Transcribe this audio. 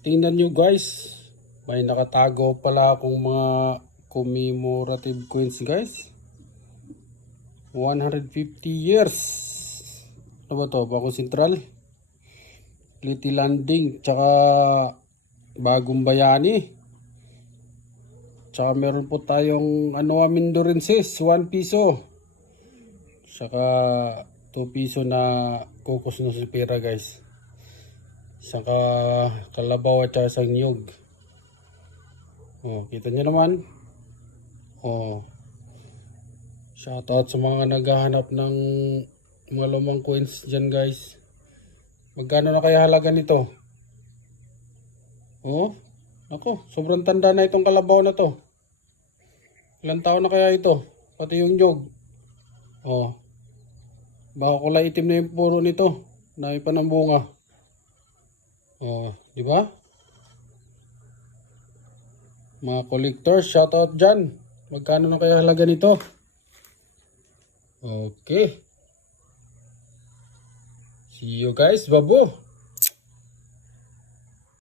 Tingnan nyo guys, may nakatago pala akong mga commemorative coins guys. 150 years. Ano ba to? Bagong Sentral, Liti Landing, tsaka Bagong Bayani. Tsaka meron po tayong Mindorenses, 1 piso. Tsaka 2 piso na Cocos Nocipera guys. Saka kalabaw at saka isang niyog. Oh, kita niyo naman. Oh. Shoutout sa mga naghahanap ng mga lumang coins dyan guys. Magkano na kaya halaga nito? Oh, ako, sobrang tanda na itong kalabaw na to. Ilang taon na kaya ito? Pati yung niyog. Oh. Baka kulay itim na yung puro nito. Naipa ng bunga. Oh, di ba? Mga collectors, shoutout dyan. Magkano na kaya halaga nito? Okay. See you guys, babo.